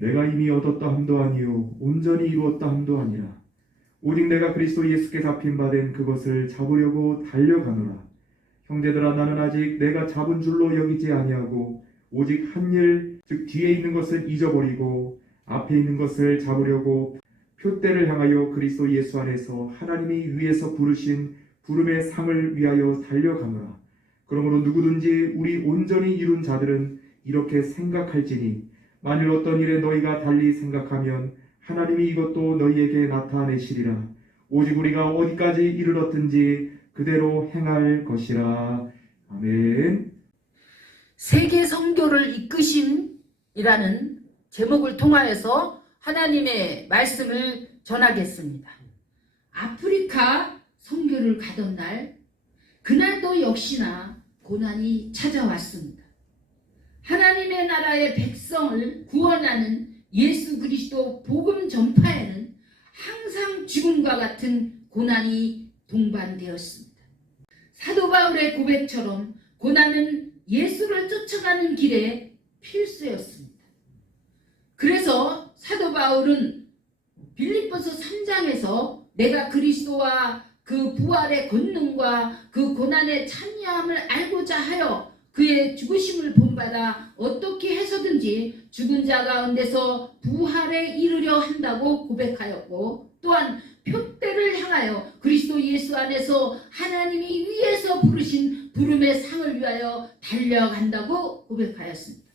내가 이미 얻었다 함도 아니요 온전히 이루었다 함도 아니라 오직 내가 그리스도 예수께 잡힌 바 된 그것을 잡으려고 달려가노라. 형제들아, 나는 아직 내가 잡은 줄로 여기지 아니하고 오직 한 일, 즉 뒤에 있는 것을 잊어버리고 앞에 있는 것을 잡으려고 표대를 향하여 그리스도 예수 안에서 하나님이 위에서 부르신 부름의 상을 위하여 달려가노라. 그러므로 누구든지 우리 온전히 이룬 자들은 이렇게 생각할지니 만일 어떤 일에 너희가 달리 생각하면 하나님이 이것도 너희에게 나타내시리라. 오직 우리가 어디까지 이르렀든지 그대로 행할 것이라. 아멘. 세계 선교를 이끄심이라는 제목을 통하여서 하나님의 말씀을 전하겠습니다. 아프리카 선교를 가던 날, 그날도 역시나 고난이 찾아왔습니다. 하나님의 나라의 백성을 구원하는 예수 그리스도 복음 전파에는 항상 죽음과 같은 고난이 동반되었습니다. 사도 바울의 고백처럼 고난은 예수를 쫓아가는 길에 필수였습니다. 그래서 사도 바울은 빌립보서 3장에서 내가 그리스도와 그 부활의 권능과 그 고난의 참여함을 알고자 하여 그의 죽으심을 본받아 어떻게 해서든지 죽은 자 가운데서 부활에 이르려 한다고 고백하였고, 또한 표대를 향하여 그리스도 예수 안에서 하나님이 위에서 부르신 부름의 상을 위하여 달려간다고 고백하였습니다.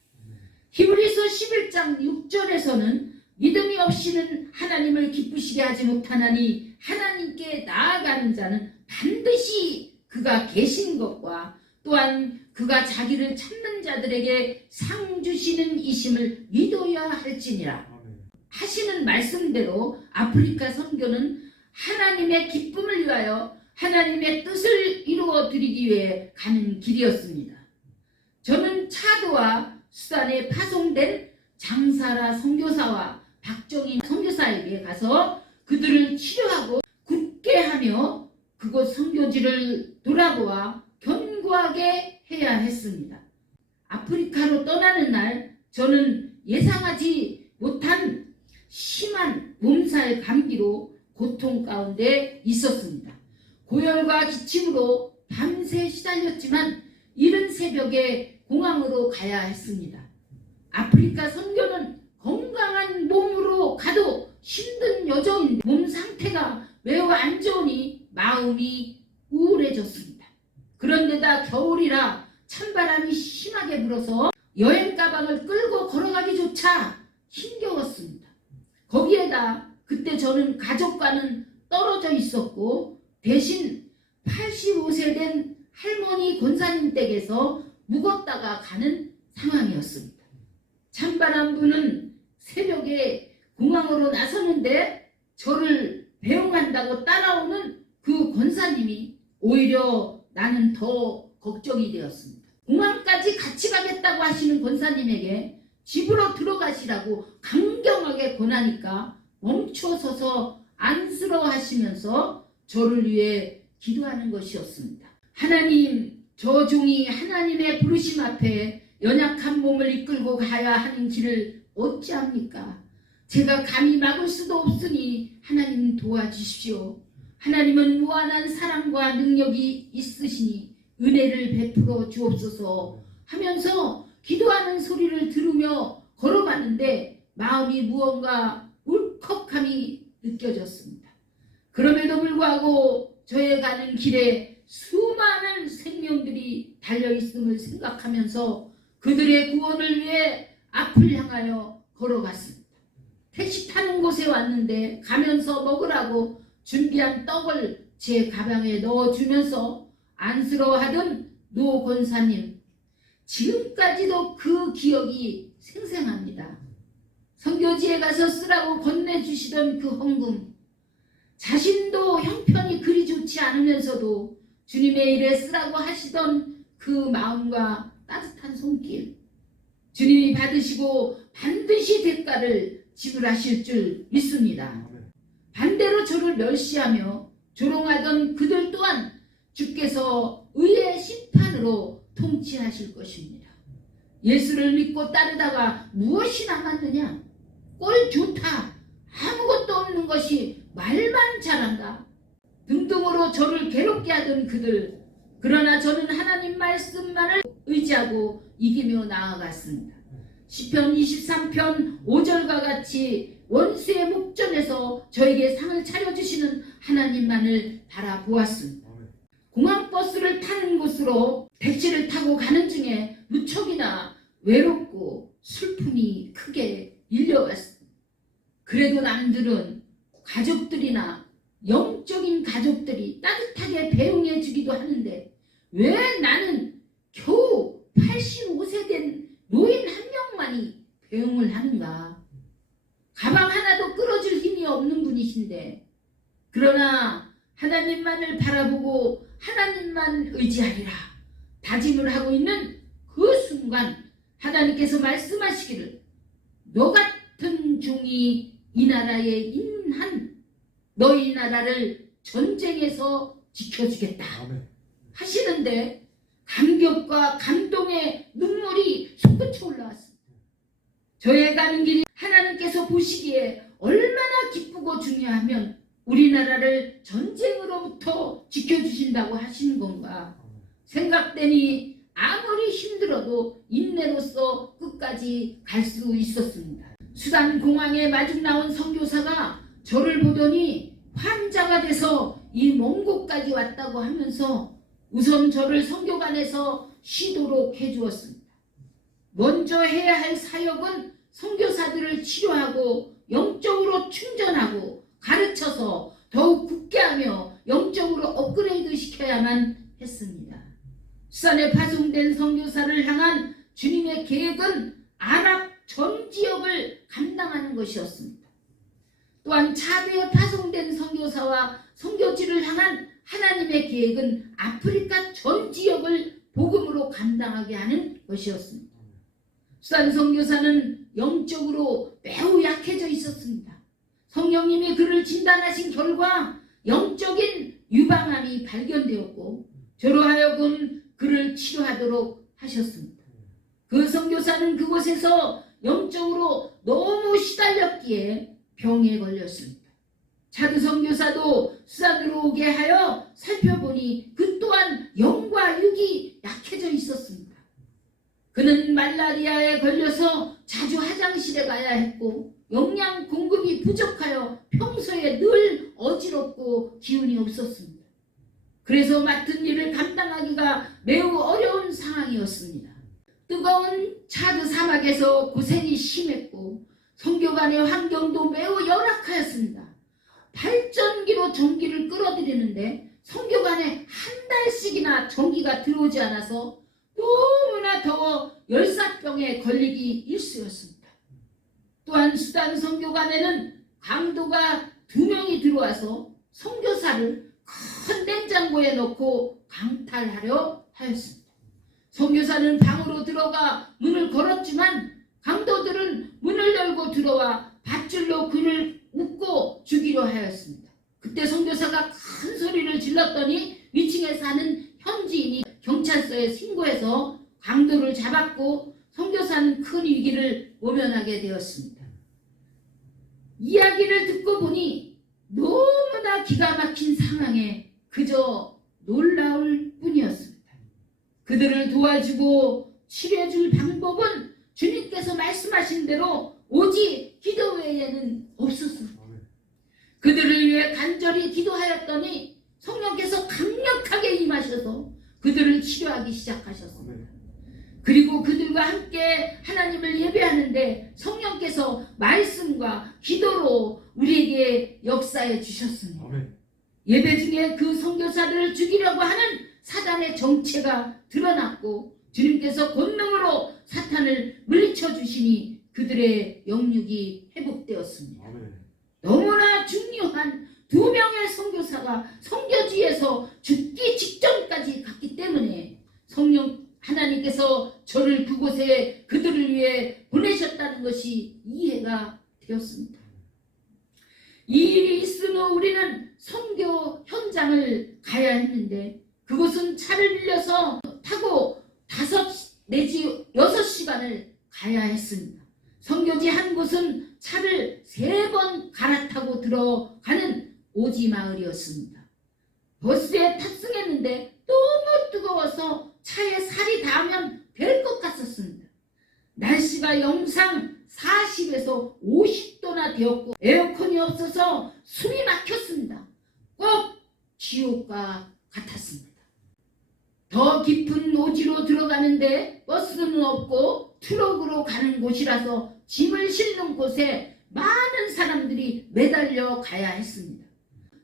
히브리서 11장 6절에서는 믿음이 없이는 하나님을 기쁘시게 하지 못하나니 하나님께 나아가는 자는 반드시 그가 계신 것과 또한 그가 자기를 찾는 자들에게 상 주시는 이심을 믿어야 할지니라 하시는 말씀대로 아프리카 선교는 하나님의 기쁨을 위하여 하나님의 뜻을 이루어 드리기 위해 가는 길이었습니다. 저는 차도와 수단에 파송된 장사라 선교사와 박정희 선교사에게 가서 그들을 치료하고 굳게 하며 그곳 선교지를 돌아보아 견고하게 해야 했습니다. 아프리카로 떠나는 날 저는 예상하지 못한 심한 몸살 감기로 고통 가운데 있었습니다. 고열과 기침으로 밤새 시달렸지만 이른 새벽에 공항으로 가야 했습니다. 아프리카 선교는 건강한 몸으로 가도 힘든 여정인데 몸 상태가 매우 안 좋으니 마음이 우울해졌습니다. 그런데다 겨울이라 찬바람이 심하게 불어서 여행 가방을 끌고 걸어가기조차 힘겨웠습니다. 거기에다 그때 저는 가족과는 떨어져 있었고 대신 85세 된 할머니 권사님 댁에서 묵었다가 가는 상황이었습니다. 찬바람 부는 새벽에 공항으로 나서는데 저를 배웅한다고 따라오는 그 권사님이 오히려 나는 더 걱정이 되었습니다. 공항까지 같이 가겠다고 하시는 권사님에게 집으로 들어가시라고 강경하게 권하니까 멈춰서서 안쓰러워하시면서 저를 위해 기도하는 것이었습니다. 하나님, 저 종이 하나님의 부르심 앞에 연약한 몸을 이끌고 가야 하는 길을 어찌합니까? 제가 감히 막을 수도 없으니 하나님 도와주십시오. 하나님은 무한한 사랑과 능력이 있으시니 은혜를 베풀어 주옵소서 하면서 기도하는 소리를 들으며 걸어가는데 마음이 무언가 울컥함이 느껴졌습니다. 그럼에도 불구하고 저의 가는 길에 수많은 생명들이 달려있음을 생각하면서 그들의 구원을 위해 앞을 향하여 걸어갔습니다. 택시 타는 곳에 왔는데 가면서 먹으라고 준비한 떡을 제 가방에 넣어주면서 안쓰러워하던 노 권사님, 지금까지도 그 기억이 생생합니다. 선교지에 가서 쓰라고 건네주시던 그 헌금, 자신도 형편이 그리 좋지 않으면서도 주님의 일에 쓰라고 하시던 그 마음과 따뜻한 손길, 주님이 받으시고 반드시 대가를 지불하실 줄 믿습니다. 반대로 저를 멸시하며 조롱하던 그들 또한 주께서 의의 심판으로 통치하실 것입니다. 예수를 믿고 따르다가 무엇이 남았느냐? 꼴 좋다, 아무것도 없는 것이 말만 잘한다 등등으로 저를 괴롭게 하던 그들, 그러나 저는 하나님 말씀만을 의지하고 이기며 나아갔습니다. 시편 23편 5절과 같이 원수의 목전에서 저에게 상을 차려주시는 하나님만을 바라보았습니다. 공항버스를 타는 곳으로 택시를 타고 가는 중에 무척이나 외롭고 슬픔이 크게 밀려왔습니다. 그래도 남들은 가족들이나 영적인 가족들이 따뜻하게 배웅해 주기도 하는데 왜 나는 겨우 85세 된 노인 한 명만이 배웅을 하는가? 가방 하나도 끌어줄 힘이 없는 분이신데, 그러나 하나님만을 바라보고 하나님만 의지하리라 다짐을 하고 있는 그 순간 하나님께서 말씀하시기를 너 같은 종이 이 나라에 인한 너희 나라를 전쟁에서 지켜주겠다 하시는데 감격과 감동의 눈물이 솟구쳐 올라왔습니다. 저의 가는 길이 하나님께서 보시기에 얼마나 기쁘고 중요하면 우리나라를 전쟁으로부터 지켜주신다고 하시는 건가 생각되니 아무리 힘들어도 인내로서 끝까지 갈 수 있었습니다. 수단 공항에 마중 나온 선교사가 저를 보더니 환자가 돼서 이 먼 곳까지 왔다고 하면서 우선 저를 선교관에서 쉬도록 해주었습니다. 먼저 해야 할 사역은 선교사들을 치료하고 영적으로 충전하고 가르쳐서 더욱 굳게 하며 영적으로 업그레이드 시켜야만 했습니다. 수산에 파송된 선교사를 향한 주님의 계획은 아랍 전 지역을 감당하는 것이었습니다. 또한 차드에 파송된 선교사와 선교지를 향한 하나님의 계획은 아프리카 전 지역을 복음으로 감당하게 하는 것이었습니다. 수산 선교사는 영적으로 매우 약해져 있었습니다. 성령님이 그를 진단하신 결과 영적인 유방암이 발견되었고 저로 하여금 그를 치료하도록 하셨습니다. 그 선교사는 그곳에서 영적으로 너무 시달렸기에 병에 걸렸습니다. 차드 선교사도 수산으로 오게 하여 살펴보니 그 또한 영과 육이 약해져 있었습니다. 그는 말라리아에 걸려서 자주 화장실에 가야 했고 영양 공급이 부족하여 평소에 늘 어지럽고 기운이 없었습니다. 그래서 맡은 일을 감당하기가 매우 어려운 상황이었습니다. 뜨거운 차드 사막에서 고생이 심했고 선교관의 환경도 매우 열악하였습니다. 발전기로 전기를 끌어들이는데 선교관에 한 달씩이나 전기가 들어오지 않아서 너무나 더워 열사병에 걸리기 일쑤였습니다. 또한 수단 선교관에는 강도가 2명이 들어와서 선교사를 큰 냉장고에 넣고 강탈하려 하였습니다. 선교사는 방으로 들어가 문을 걸었지만 강도들은 문을 열고 들어와 밧줄로 그를 묶고 죽이려 하였습니다. 그때 선교사가 큰 소리를 질렀더니 위층에 사는 현지인이 경찰서에 신고해서 강도를 잡았고 선교사는 큰 위기를 모면하게 되었습니다. 이야기를 듣고 보니 너무나 기가 막힌 상황에 그저 놀라울 뿐이었습니다. 그들을 도와주고 치료해줄 방법은 주님께서 말씀하신 대로 오직 기도 외에는 없었습니다. 그들을 위해 간절히 기도하였더니 성령께서 강력하게 임하셔서 그들을 치료하기 시작하셨습니다. 그리고 그들과 함께 하나님을 예배하는데 성령께서 말씀과 기도로 우리에게 역사해 주셨습니다. 예배 중에 그 선교사들을 죽이려고 하는 사단의 정체가 드러났고 주님께서 권능으로 사탄을 물리쳐 주시니 그들의 영육이 회복되었습니다. 너무나 중요한 2명의 선교사가 선교지에서 죽기 직전까지 갔기 때문에 성령 하나님께서 저를 그곳에 그들을 위해 보내셨다는 것이 이해가 되었습니다. 이 일이 있은 후 우리는 선교 현장을 가야 했는데 그곳은 차를 빌려서 타고 5 내지 6시간을 가야 했습니다. 선교지 한 곳은 차를 3번 갈아타고 들어가는 오지마을이었습니다. 버스에 탑승했는데 너무 뜨거워서 차에 살이 닿으면 될 것 같았습니다. 날씨가 영상 40에서 50도나 되었고 에어컨이 없어서 숨이 막혔습니다. 꼭 지옥과 같았습니다. 더 깊은 오지로 들어가는데 버스는 없고 트럭으로 가는 곳이라서 짐을 싣는 곳에 많은 사람들이 매달려 가야 했습니다.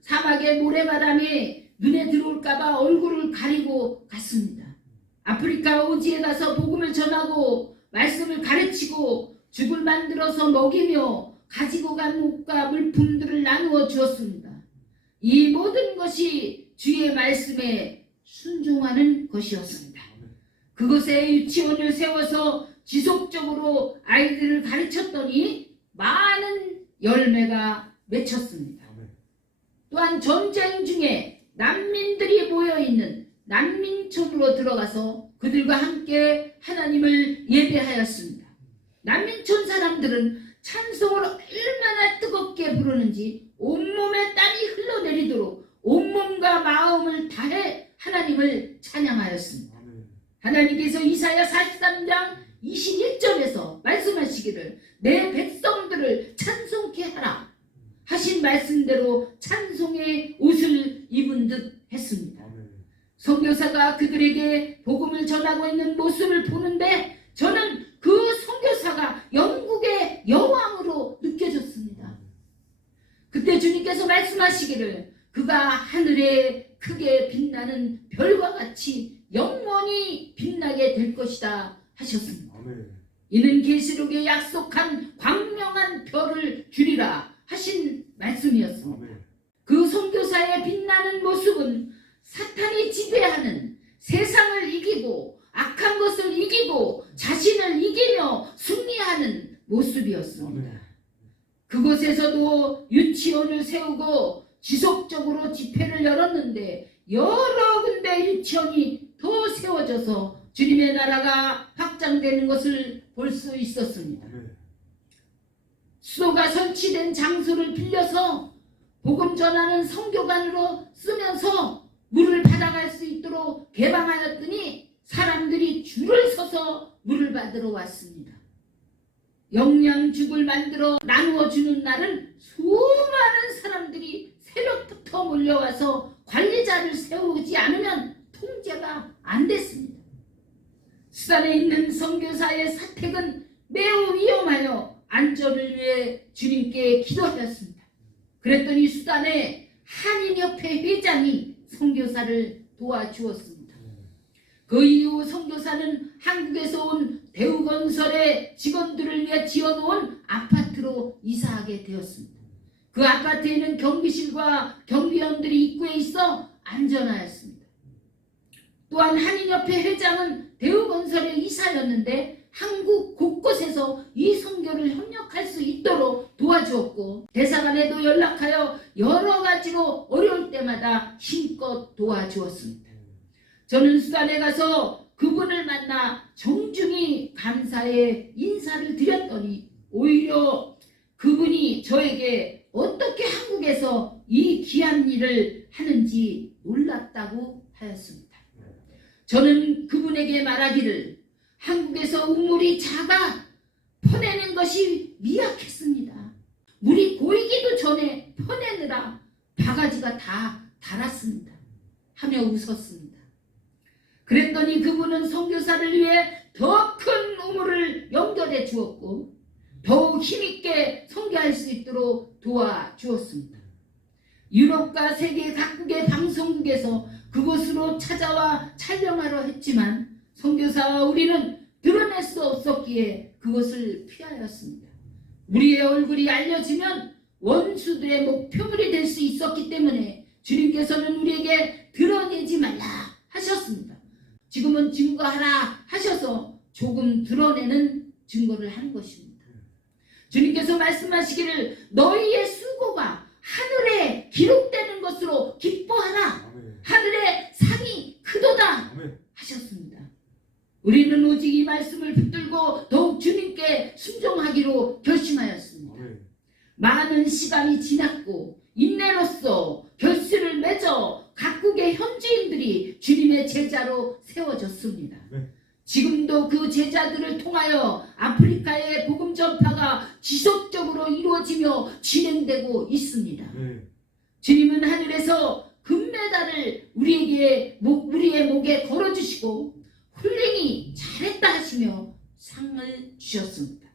사막의 모래바람이 눈에 들어올까봐 얼굴을 가리고 갔습니다. 아프리카 오지에 가서 복음을 전하고 말씀을 가르치고 죽을 만들어서 먹이며 가지고 간 옷과 물품들을 나누어 주었습니다. 이 모든 것이 주의 말씀에 순종하는 것이었습니다. 그곳에 유치원을 세워서 지속적으로 아이들을 가르쳤더니 많은 열매가 맺혔습니다. 또한 전쟁 중에 난민들이 모여있는 난민촌으로 들어가서 그들과 함께 하나님을 예배하였습니다. 난민촌 사람들은 찬송을 얼마나 뜨겁게 부르는지 온몸에 땀이 흘러내리도록 온몸과 마음을 다해 하나님을 찬양하였습니다. 하나님께서 이사야 43장 21절에서 말씀하시기를 내 백성들을 찬송케 하라 하신 말씀대로 찬송의 옷을 입은 듯 했습니다. 선교사가 그들에게 복음을 전하고 있는 모습을 보는데 저는 그 선교사가 영국의 여왕으로 느껴졌습니다. 그때 주님께서 말씀하시기를 그가 하늘에 크게 빛나는 별과 같이 영원히 빛나게 될 것이다 하셨습니다. 이는 계시록에 약속한 광명한 별을 주리라 하신 말씀이었습니다. 그 선교사의 빛나는 모습은 사탄이 지배하는 세상을 이기고 악한 것을 이기고 자신을 이기며 승리하는 모습이었습니다. 그곳에서도 유치원을 세우고 지속적으로 집회를 열었는데 여러 군데 유치원이 더 세워져서 주님의 나라가 확장되는 것을 볼 수 있었습니다. 수도가 설치된 장소를 빌려서 복음 전하는 선교관으로 쓰면서 물을 받아갈 수 있도록 개방하였더니 사람들이 줄을 서서 물을 받으러 왔습니다. 영양죽을 만들어 나누어 주는 날은 수많은 사람들이 새벽부터 몰려와서 관리자를 세우지 않으면 통제가 안 됐습니다. 수단에 있는 선교사의 사택은 매우 위험하여 안전을 위해 주님께 기도하였습니다. 그랬더니 수단에 한인협회 회장이 선교사를 도와주었습니다. 그 이후 선교사는 한국에서 온 대우건설의 직원들을 위해 지어놓은 아파트로 이사하게 되었습니다. 그 아파트에는 경비실과 경비원들이 입구에 있어 안전하였습니다. 또한 한인협회 회장은 대우건설의 이사였는데 한국 곳곳에서 이 선교를 협력할 수 있도록 도와주었고 대사관에도 연락하여 여러 가지로 어려울 때마다 힘껏 도와주었습니다. 저는 수단에 가서 그분을 만나 정중히 감사의 인사를 드렸더니 오히려 그분이 저에게 어떻게 한국에서 이 귀한 일을 하는지 놀랐다고 하였습니다. 저는 그분에게 말하기를 한국에서 우물이 작아 퍼내는 것이 미약했습니다. 물이 고이기도 전에 퍼내느라 바가지가 다 닳았습니다. 하며 웃었습니다. 그랬더니 그분은 선교사를 위해 더 큰 우물을 연결해 주었고 더욱 힘있게 선교할 수 있도록 도와주었습니다. 유럽과 세계 각국의 방송국에서 그곳으로 찾아와 촬영하려 했지만 선교사와 우리는 드러낼 수 없었기에 그것을 피하였습니다. 우리의 얼굴이 알려지면 원수들의 목표물이 될 수 있었기 때문에 주님께서는 우리에게 드러내지 말라 하셨습니다. 지금은 증거하라 하셔서 조금 드러내는 증거를 하는 것입니다. 주님께서 말씀하시기를 너희의 수고가 하늘에 기록되는 것으로 기뻐하라. 하늘의 상이 크도다 하셨습니다. 우리는 오직 이 말씀을 붙들고 더욱 주님께 순종하기로 결심하였습니다. 많은 시간이 지났고 인내로써 결실을 맺어 각국의 현지인들이 주님의 제자로 세워졌습니다. 네. 지금도 그 제자들을 통하여 아프리카의 복음 전파가 지속적으로 이루어지며 진행되고 있습니다. 네. 주님은 하늘에서 금메달을 우리의 목에 걸어주시고 훌륭히 잘했다 하시며 상을 주셨습니다.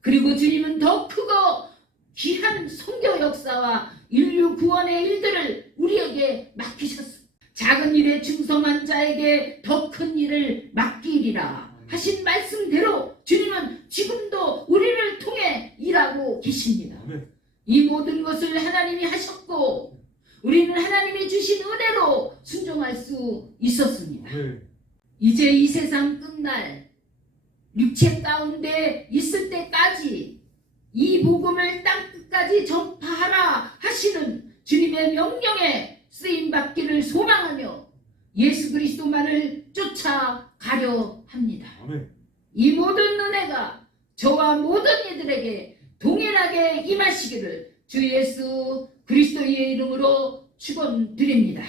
그리고 주님은 더 크고 귀한 선교 역사와 인류 구원의 일들을 우리에게 맡기셨습니다. 작은 일에 충성한 자에게 더 큰 일을 맡기리라 하신 말씀대로 주님은 지금도 우리를 통해 일하고 계십니다. 이 모든 것을 하나님이 하셨고 우리는 하나님이 주신 은혜로 순종할 수 있었습니다. 이제 이 세상 끝날 육체 가운데 있을 때까지 이 복음을 땅끝까지 전파하라 하시는 주님의 명령에 쓰임받기를 소망하며 예수 그리스도만을 쫓아가려 합니다. 이 모든 은혜가 저와 모든 이들에게 동일하게 임하시기를 주 예수 그리스도의 이름으로 축원드립니다.